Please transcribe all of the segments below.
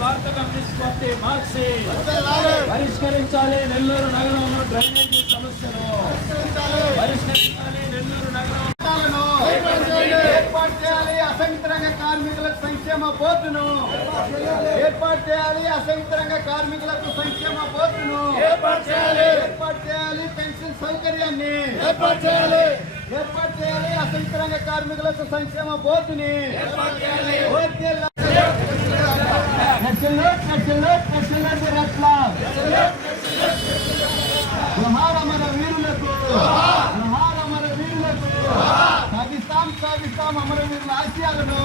భారత communist party మార్చి పరిష్కరించాలి నెల్లూరు నగరంలో డ్రైనేజీ సమస్యను పరిష్కరించాలి. నెల్లూరు నగరం ఏర్పాటు చేయాలి. అసంఘటిత రంగ కార్మికులకు సంక్షేమ బోర్డును ఏర్పాటు చేయాలి. అసంఘటిత రంగ కార్మికులకు సంక్షేమ బోర్డును ఏర్పాటు చేయాలి. పెన్షన్ సౌకర్యాన్ని ఏర్పాటు చేయాలి. అసంఘటిత రంగ కార్మికులకు సంక్షేమ బోర్డుని అమర వీరులకు సాధిస్తాం అమరవీరుల ఆశయాలను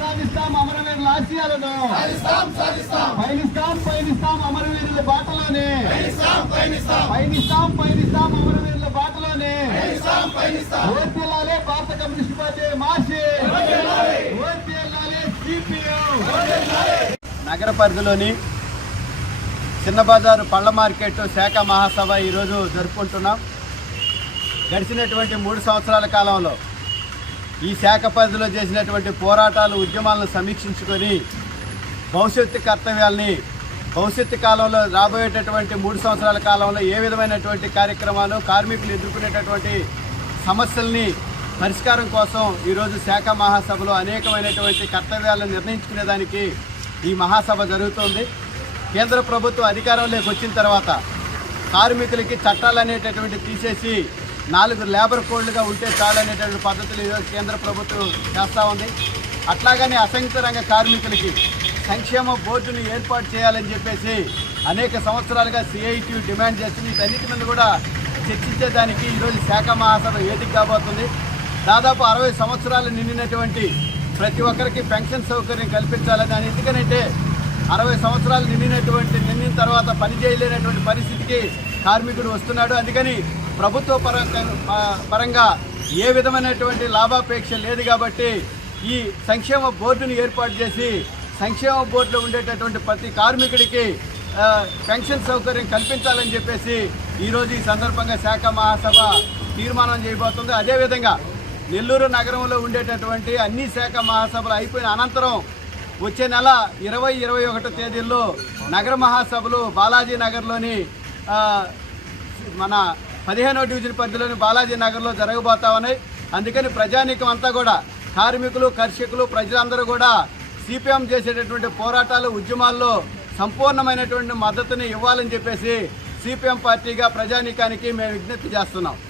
సాధిస్తాం అమరవీరుల ఆశయాలను పయనిస్తాం అమరవీరుల బాటలోనే పయనిస్తాం అమరవీరుల బాటలోనే ఓర్చెల్లాలే భారత కమ్యూనిస్ట్ పార్టీ మార్చి ఓర్చెల్లాలే సిపిఎం. నగర పరిధిలోని చిన్న బజారు పళ్ళ మార్కెట్ శాఖ మహాసభ ఈరోజు జరుపుకుంటున్నాం. గడిచినటువంటి 3 సంవత్సరాల కాలంలో ఈ శాఖ పరిధిలో చేసినటువంటి పోరాటాలు ఉద్యమాలను సమీక్షించుకొని భవిష్యత్తు కర్తవ్యాల్ని భవిష్యత్తు కాలంలో రాబోయేటటువంటి 3 సంవత్సరాల కాలంలో ఏ విధమైనటువంటి కార్యక్రమాలు కార్మికులు ఎదుర్కొనేటటువంటి సమస్యల్ని పరిష్కారం కోసం ఈరోజు శాఖ మహాసభలో అనేకమైనటువంటి కర్తవ్యాలను నిర్ణయించుకునేదానికి ఈ మహాసభ జరుగుతోంది. కేంద్ర ప్రభుత్వం అధికారంలోకి వచ్చిన తర్వాత కార్మికులకి చట్టాలు అనేటటువంటి తీసేసి 4 లేబర్ కోడ్లుగా ఉంటే చాలనేటువంటి పద్ధతులు ఈరోజు కేంద్ర ప్రభుత్వం చేస్తూ ఉంది. అట్లాగనే అసంఘటిత రంగ కార్మికులకి సంక్షేమ బోర్డును ఏర్పాటు చేయాలని చెప్పేసి అనేక సంవత్సరాలుగా సిఐటి డిమాండ్ చేస్తుంది. వీటన్నిటి మీద కూడా చర్చించేదానికి ఈరోజు శాఖ మహాసభ వేదిక కాబోతుంది. దాదాపు 60 సంవత్సరాలు నిండినటువంటి ప్రతి ఒక్కరికి పెన్షన్ సౌకర్యం కల్పించాలని. అని ఎందుకనంటే 60 సంవత్సరాలు నిండిన తర్వాత పని చేయలేనటువంటి పరిస్థితికి కార్మికుడు వస్తున్నాడు. అందుకని ప్రభుత్వ పరంగా ఏ విధమైనటువంటి లాభాపేక్ష లేదు కాబట్టి ఈ సంక్షేమ బోర్డును ఏర్పాటు చేసి సంక్షేమ బోర్డులో ఉండేటటువంటి ప్రతి కార్మికుడికి పెన్షన్ సౌకర్యం కల్పించాలని చెప్పేసి ఈరోజు ఈ సందర్భంగా శాఖ మహాసభ తీర్మానం చేయబోతుంది. అదేవిధంగా నెల్లూరు నగరంలో ఉండేటటువంటి అన్ని శాఖ మహాసభలు అయిపోయిన అనంతరం వచ్చే నెల 20, 21 తేదీల్లో నగర మహాసభలు బాలాజీ నగర్లోని మన 15వ డివిజన్ పరిధిలోని బాలాజీ నగర్లో జరగబోతా ఉన్నాయి. అందుకని ప్రజానీకం అంతా కూడా కార్మికులు కర్షకులు ప్రజలందరూ కూడా సిపిఎం చేసేటటువంటి పోరాటాలు ఉద్యమాల్లో సంపూర్ణమైనటువంటి మద్దతుని ఇవ్వాలని చెప్పేసి సిపిఎం పార్టీగా ప్రజానీకానికి మేము విజ్ఞప్తి చేస్తున్నాం.